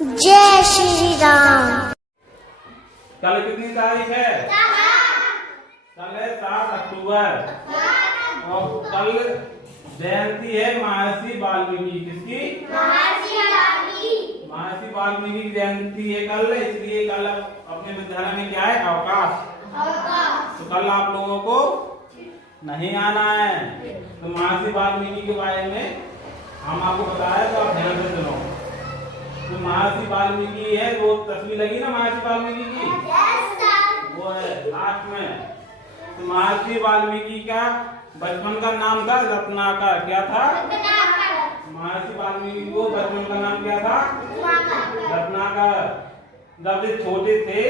जय श्री राम। कल कितनी तारीख है? कल है 7 अक्टूबर और कल जयंती है महर्षि वाल्मीकि। किसकी? महर्षि वाल्मीकि की जयंती है कल, इसलिए कल अपने विद्यालय में क्या है? अवकाश। तो कल आप लोगों को नहीं आना है। तो महर्षि वाल्मीकि के बारे में हम आपको बताया, तो आप ध्यान से सुनो। तो महर्षि वाल्मीकि है, वो तस्वीर लगी ना महर्षि वाल्मीकि की, वो है लास्ट में। तो महर्षि वाल्मीकि का बचपन का नाम था रत्नाकर। क्या था? महर्षि वाल्मीकि को बचपन का नाम क्या था? रत्नाकर। जब ये छोटे थे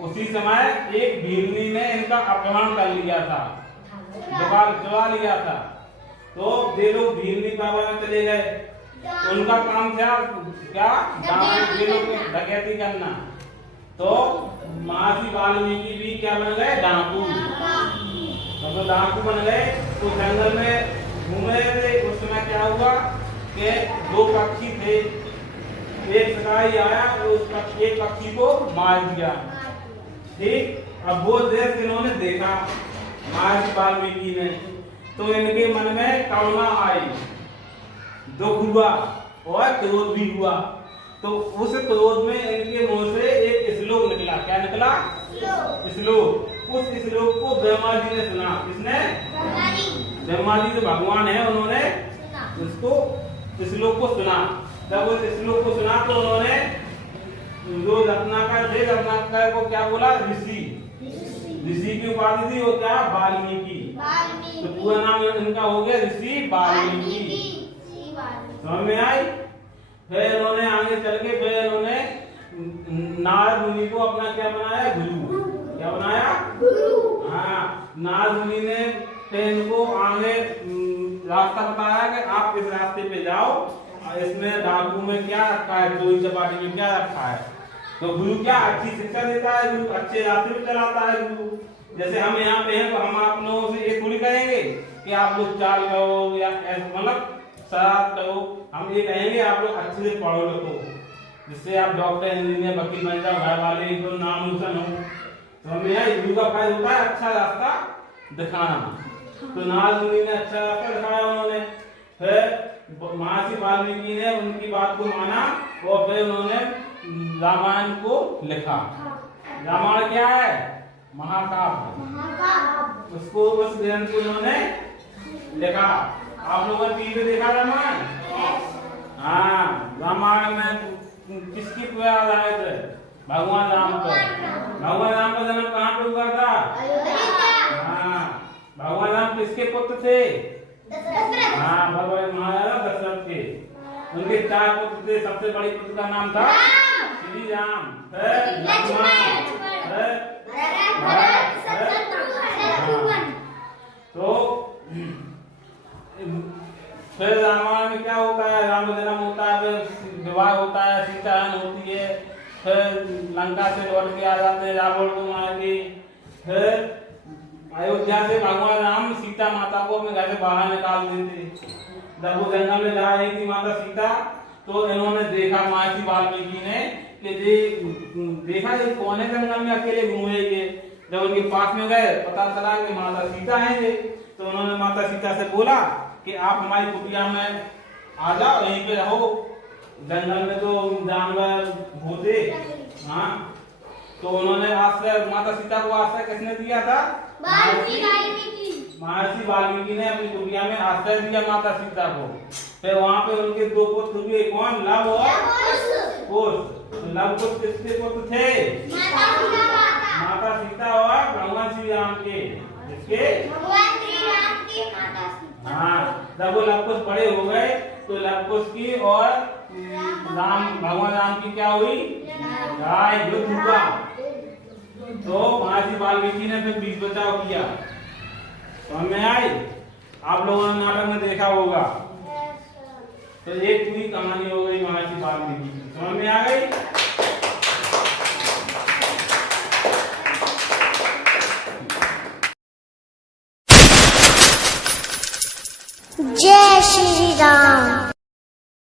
उसी समय एक भीलनी ने इनका अपहरण कर लिया था, चुरा लिया था। तो वे लोग भीलनी बाबा में चले गए। उनका काम था क्या? डकैती करना। तो महर्षि वाल्मीकि भी क्या बन गए? डाकू। तो डाकू बन गए। तो जंगल में घूम रहे थे, उस समय क्या हुआ कि 2 पक्षी थे। एक शिकारी आया तो एक पक्षी को मार दिया। ठीक, अब वो दृश्य इन्होंने देखा महर्षि वाल्मीकि ने, तो इनके मन में करुणा आई, दुख हुआ और क्रोध भी हुआ। तो उस क्रोध में इनके मुंह से एक श्लोक निकला। क्या निकला? श्लोक। उस श्लोक को ब्रह्मा जी ने सुना। किसने? ब्रह्मा जी जो भगवान है, उन्होंने उसको श्लोक को सुना। जब उस श्लोक को सुना तो उन्होंने जो रत्नाकर थे, रत्नाकर को क्या बोला? ऋषि। ऋषि की उपाधि थी वो क्या? वाल्मीकि। तो पूरा नाम इनका हो गया ऋषि वाल्मीकि। समझ में आई? फिर इन्होंने आगे चल के फिर इन्होंने नारद मुनि को अपना क्या बनाया? गुरु। क्या बनाया? गुरु। हाँ, नारद मुनि ने फिर इनको आगे रास्ता बताया कि आप इस रास्ते पे जाओ, इसमें डाकू में क्या रखा है, चोरी चपाटी में क्या रखा है। तो गुरु क्या अच्छी शिक्षा देता है, गुरु अच्छे रास्ते पे चलाता है गुरु। जैसे हम यहाँ पे हैं तो हम आप लोगों से ये थोड़ी कहेंगे कि आप लोग चाल करो या मतलब शराब करो। हम ये कहेंगे आप लोग अच्छे से पढ़ो लिखो, जिससे आप डॉक्टर इंजीनियर वकील बन जाओ, घर वाले को नाम रोशन हो। तो हमें यहाँ गुरु का फायदा होता है अच्छा रास्ता दिखाना। तो नारद मुनि ने अच्छा रास्ता दिखाया उन्होंने। फिर महर्षि वाल्मीकि ने उनकी बात को माना और फिर उन्होंने रामायण को लिखा। रामायण क्या है? महाकाव्य। उसको उस ग्रंथ को उन्होंने लिखा। आप लोगों ने टीवी देखा रामायण? हाँ, रामायण में किसकी पूजा आधारित है? भगवान राम पर। भगवान राम का जन्म कहाँ पे हुआ था? हाँ, भगवान राम किसके पुत्र थे? हाँ, भगवान महाराजा दशरथ के। उनके 4 पुत्र थे। सबसे बड़ी पुत्र का नाम था श्री राम, लक्ष्मण, तो फिर रामायण में क्या होता है? राम का जन्म होता है, फिर विवाह होता है, सीता हरण होती है, फिर लंका से लौट के आ जाते हैं रावण को मार के। फिर अयोध्या से भगवान राम सीता माता को अपने घर से बाहर निकाल देते। जब वो जंगल में जा रही थी माता सीता, तो इन्होंने देखा महर्षि वाल्मीकि ने कि देखा ये कौन है जंगल में अकेले घूमेंगे। जब उनके पास में गए पता चला कि माता सीता है ये। तो उन्होंने माता सीता से बोला कि आप हमारी कुटिया में आ जाओ, यहीं पे रहो। जंगल में तो जानवर भूते। हाँ, तो उन्होंने आश्रय, माता सीता को आश्रय किसने दिया था? महर्षि वाल्मीकि ने अपनी कुटिया में आश्रय दिया माता सीता को। फिर वहाँ पे उनके 2 पुत्र हुए। कौन? लव और कुश। लव कुश किसके पुत्र थे? माता सीता और भगवान श्री राम के। इसके हाँ, जब वो लव कुश बड़े हो गए तो लव कुश की और भगवान राम की क्या हुई? युद्ध हुआ। तो महर्षि वाल्मीकि ने फिर बीच बचाव किया। समझ में आई? आप लोगों ने नाटक में देखा होगा। तो एक पूरी कहानी हो गई महर्षि वाल्मीकि की। समझ में आ गई? जय श्री राम।